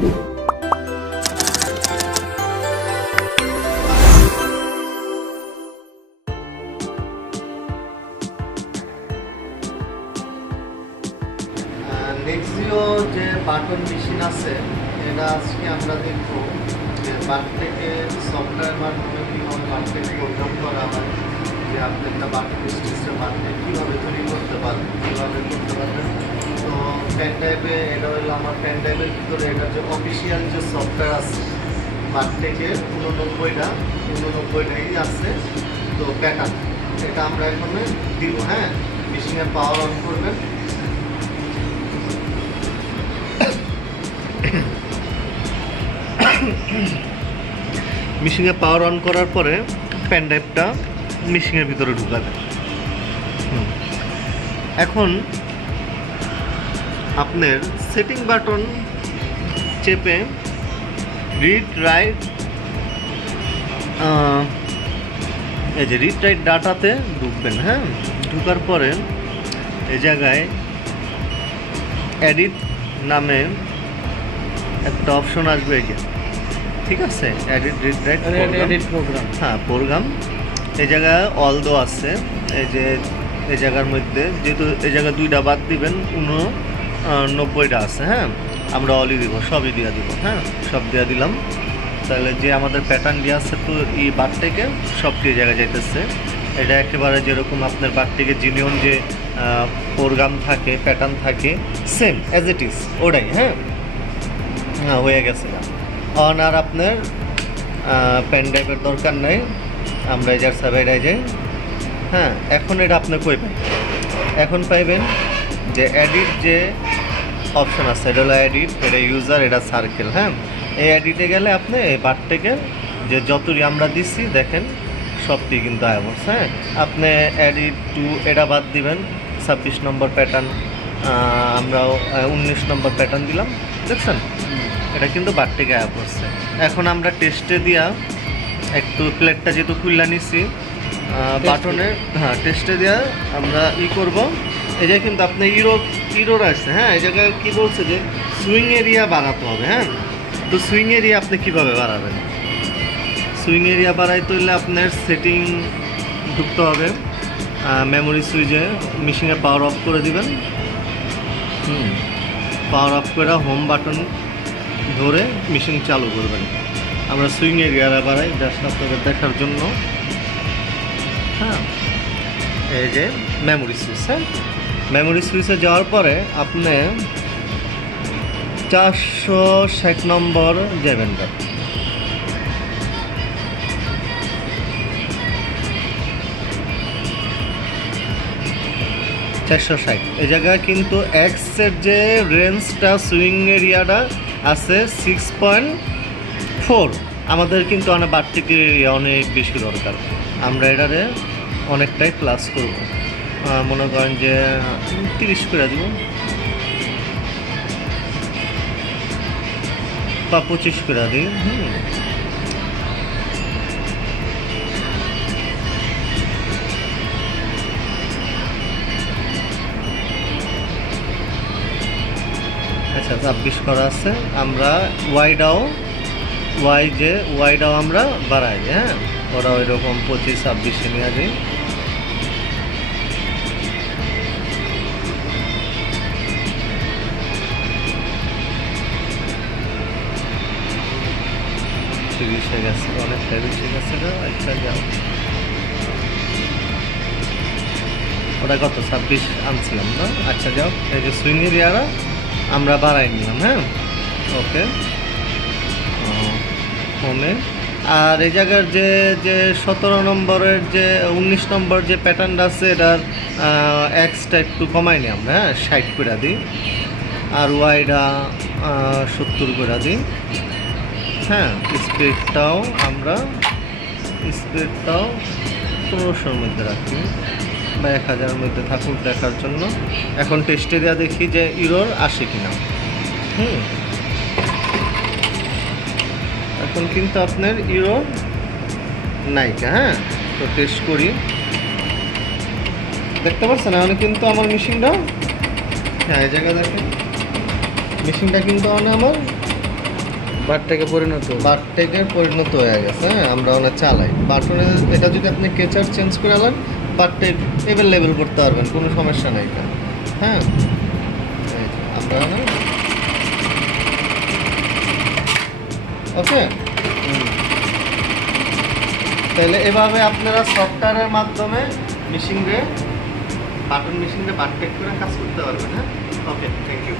নেক্সিও যে button machine আছে এটা আজকে আমরা দেখব যে বাটটেকের সফটওয়্যার মাধ্যমে কীভাবে বাটটেক প্রোগ্রাম করা হয়, যে আপনি একটা বাটন স্টিচের বাটটেক কীভাবে তৈরি করতে পারবেন, কীভাবে করতে পারবেন। তো পেন ড্রাইভে এটা হলো আমার পেন ড্রাইভের ভিতরে এটা যে অফিসিয়াল যে সফটওয়্যার আছে বাটটেকের 89টাই আছে। তো প্যাটার্ন এটা আমরা এখানে দিব। হ্যাঁ, মেশিনের পাওয়ার অন করবেন। মেশিনে পাওয়ার অন করার পরে পেন ড্রাইভটা মেশিনের ভিতরে ঢুকাবে। এখন আপনার সেটিং বাটন চেপে রিড রাইট এই যে রিড রাইট ডাটাতে ঢুকবেন। হ্যাঁ, ঢুকার পরে এই জায়গায় এডিট নামে একটা অপশন আসবে, এই যে ঠিক আছে, edit read write edit program. হ্যাঁ, প্রোগ্রাম এই জায়গায় অল দো আছে। এই যে এই জায়গার মধ্যে যেহেতু এই জায়গায় 2টা বাদ দিবেন, 89টা আছে। হ্যাঁ, আমরা অলই দিব, সবই দিয়ে দিব। হ্যাঁ, সব দিয়ে দিলাম। তাহলে যে আমাদের প্যাটার্ন দিয়ে আছে তো এই বাটটেকে সবটি জায়গায় যাইতেছে। এটা একেবারে যেরকম আপনার বাটটেকে জিনিয়ন যে প্রোগ্রাম থাকে, প্যাটার্ন থাকে, সেম অ্যাজ ইট ইজ ওটাই। হ্যাঁ, হয়ে গেছে না অন। আর আপনার পেন ড্রাইভের দরকার নেই, আমরা এই যার সাইডে যাই। হ্যাঁ, এখন এটা আপনি কই পাবেন? এখন পাইবেন যে এডিট যে অপশন আছে, এটা হলো এডিট, এটা ইউজার, এটা সার্কেল। হ্যাঁ, এই এডিটে গেলে আপনি এই বাটটেকে যে যতই আমরা দিচ্ছি দেখেন সবটি কিন্তু আয়বস। হ্যাঁ, আপনি এডিট টু এটা বাদ দিবেন, 26 নম্বর প্যাটার্ন, আমরাও 19 নম্বর প্যাটার্ন দিলাম, দেখছেন এটা কিন্তু বাটটেকে আয়া পড়ছে। এখন আমরা টেস্টে দিয়া একটু প্লেটটা যেহেতু খুললা নিচ্ছি বাটনে, হ্যাঁ টেস্টে দিয়া আমরা করব। এই যে কিন্তু আপনি ইরোর আসছে। হ্যাঁ, এই জায়গায় কী বলছে যে সুইং এরিয়া বাড়াতে হবে। হ্যাঁ, তো সুইং এরিয়া আপনি কীভাবে বাড়াবেন? সুইং এরিয়া বাড়াইতে হলে আপনার সেটিং ঢুকতে হবে, মেমোরি সুইচে মেশিনে পাওয়ার অফ করে দিবেন। পাওয়ার অফ করে হোম বাটন ধরে মেশিন চালু করবেন। আমরা সুইং এরিয়াটা বাড়াই জাস্ট আপনাদের দেখার জন্য। হ্যাঁ, এই যে মেমোরি সুইচ। হ্যাঁ, মেমোরি সুইচে যাওয়ার পরে আপনি 460 নম্বর যাবেন। 460 এই জায়গায় কিন্তু এক্সের যে রেঞ্জটা সুইং এরিয়াটা আছে 6.4। আমাদের কিন্তু অনেক বাড়তিকে অনেক বেশি দরকার, আমরা এটারে অনেকটাই প্লাস করব। মনে করেন যে 30 করে দিব বা 25 করে দিই। আচ্ছা, 26 করা আছে। আমরা ওয়াইডাও আমরা বাড়াই। হ্যাঁ, ওরা ওই রকম 25-26 নিয়ে যাই। হয়ে গেছে, অনেকটা বেশি গেছে। আচ্ছা যাও, ওটা কত 26 আনছিলাম না? আচ্ছা যাও, এই যে সুইং এরিয়াটা আমরা বাড়াই নিলাম। হ্যাঁ, ওকে হোমে। আর এই জায়গার যে 17 নম্বরের যে 19 নম্বর যে প্যাটার্নটা আছে এটার এক্সটা একটু কমাই নিই আমরা। হ্যাঁ, 60 করে দিই। আর ওয়াইডা 70 করে দিই। হ্যাঁ, স্পিডটাও 1500-র মধ্যে রাখি বা 1000-এর মধ্যে থাকুক দেখার জন্য। এখন টেস্টে দেওয়া দেখি যে ইরোর আসে কিনা। এখন কিন্তু আপনার ইরোর নাইকা। হ্যাঁ, তো টেস্ট করি, দেখতে পাচ্ছেন এখন কিন্তু আমার মেশিনটা, হ্যাঁ এই জায়গায় দেখেন মেশিনটা কিন্তু আমার বারটাকে পরিণত হয়ে গেছে। হ্যাঁ, আমরা ওনা চালাই বাটনে। এটা যদি আপনি কেচার চেঞ্জ করে আনেন বারটেক অ্যাভেলেবেল করতে পারবেন, কোনো সমস্যা নাই। হ্যাঁ, আমরা ওকে। তাহলে এভাবে আপনারা সফটওয়্যারের মাধ্যমে বাটন মেশিনরে বারটেক করে কাজ করতে পারবেন। হ্যাঁ, ওকে, থ্যাংক ইউ।